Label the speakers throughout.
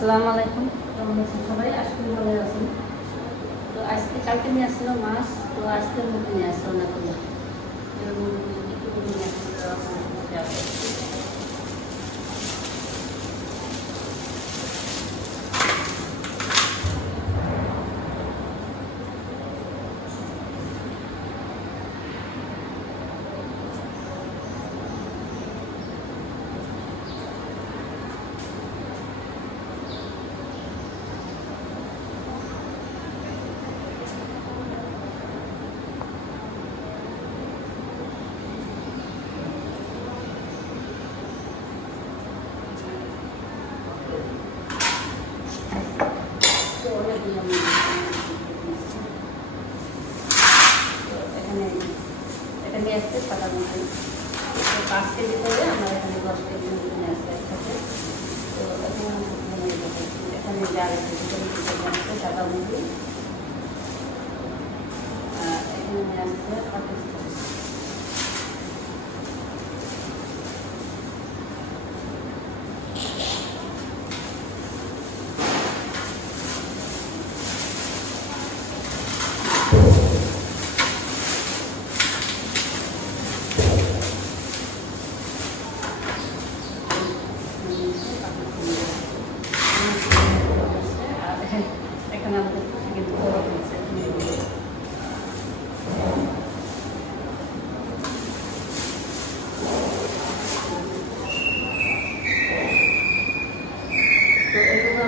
Speaker 1: আসসালামু আলাইকুম। কেমন আছেন সবাই? আজকে ভালো আছেন। তো আজকে কালকে নিয়ে আসছিল মাছ, তো আজকের মতো নিয়ে না অনেকগুলো এর মধ্যে একটু করে নিয়ে আসছিল আপনাদের share করছি। তো অনেকগুলো আমি তো এখানে এটা নিয়ে আসছে সাদা মতো তো পাঁচ কেজি করে তো এখানে। এখানে যা আসছে সাদা আর এখানে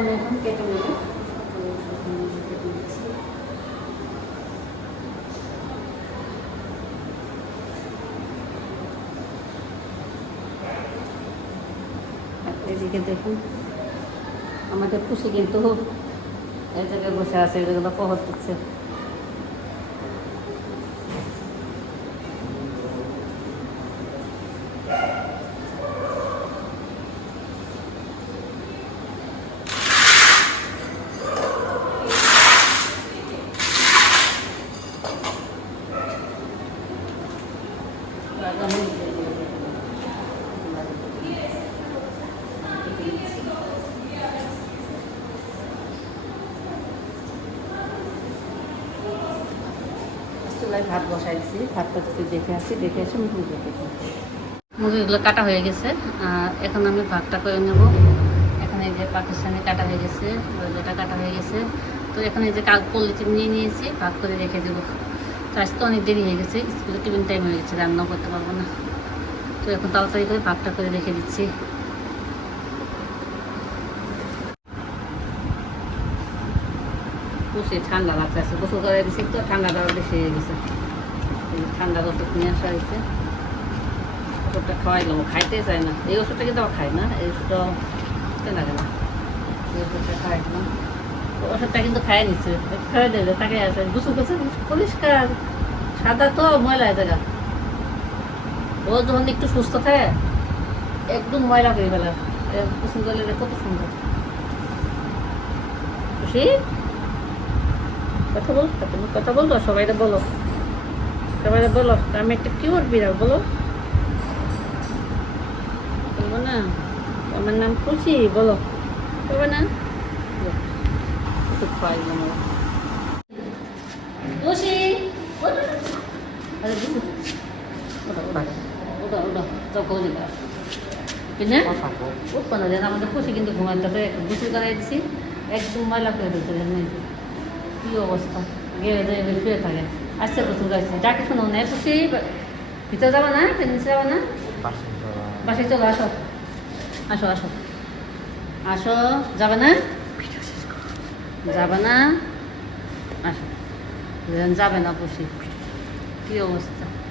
Speaker 1: আমি এখন কেটে নেব। এদিকে দেখুন, আমাদের খুশি কিন্তু এই জায়গায় বসে আছে এগুলো পহর দিচ্ছে। ভাত বসাই দিছি। ভাতটা দেখে আসি দেখে আসি মুরগি মুরগিগুলো কাটা হয়ে গেছে। এখন আমি ভাতটা করে নেব। এখানে যে পাকিস্তানি কাটা হয়ে গেছে কাটা হয়ে গেছে। তো এখানে যে কাল পল্লিতে নিয়ে নিয়েছি, ভাত করে রেখে দেবো। তো অনেক দেরি হয়ে গেছে, স্কুলে টিফিন টাইম হয়ে গেছে, রান্নাও করতে পারব না। তো এখন তাড়াতাড়ি করে ভাতটা করে রেখে দিচ্ছি। বসে ঠান্ডা লাগতেছে গোসল করে দিচ্ছি তো ঠান্ডাটা বেশি হয়ে গেছে। ঠান্ডার ওষুধ নিয়ে আসা হয়েছে, ওষুধটা খাওয়াই ও খাইতে চায় না। এই ওষুধটা কিন্তু খায় না, এই ওষুধটা খেতে লাগে না। এই ওষুধটা খাওয়াইলাম। তো ওষুধটা কিন্তু খাইয়ে নিচ্ছে। খাওয়াই দিলে তাকে আছে, গোসল করছে, পরিষ্কার। সাদা তো ময়লা জায়গা। ও যখন একটু সুস্থ থাকে, একদম ময়লা হয়ে গেল। গোসল করলে কত সুন্দর। খুশি? কথা বল তুমি কথা বলব সবাইকে বলো। সবাইকে বলো, আমি একটা কিউর বিড়াল, বলো। বলব না? আমার নাম খুশি, বলো। বলব না? ওষুধ খাওয়াই আমার খুশি আরে ওটা ওটা ওটা ওটা উৎপন্ন যেন আমাদের খুশি কিন্তু ঘুমাতে গোসল করাই একদম ময়লা করে দিতে কি অবস্থা গেলে যায় শুয়ে থাকে আসছে গোসল গাইছে যাকে শোনো না খুশি ভিতরে যাবা না নিচে যাবা না বাসায় চলো আসো আসো আসো আসো যাবে না যাবে না? আসো। যাবে না বসে। কি অবস্থা?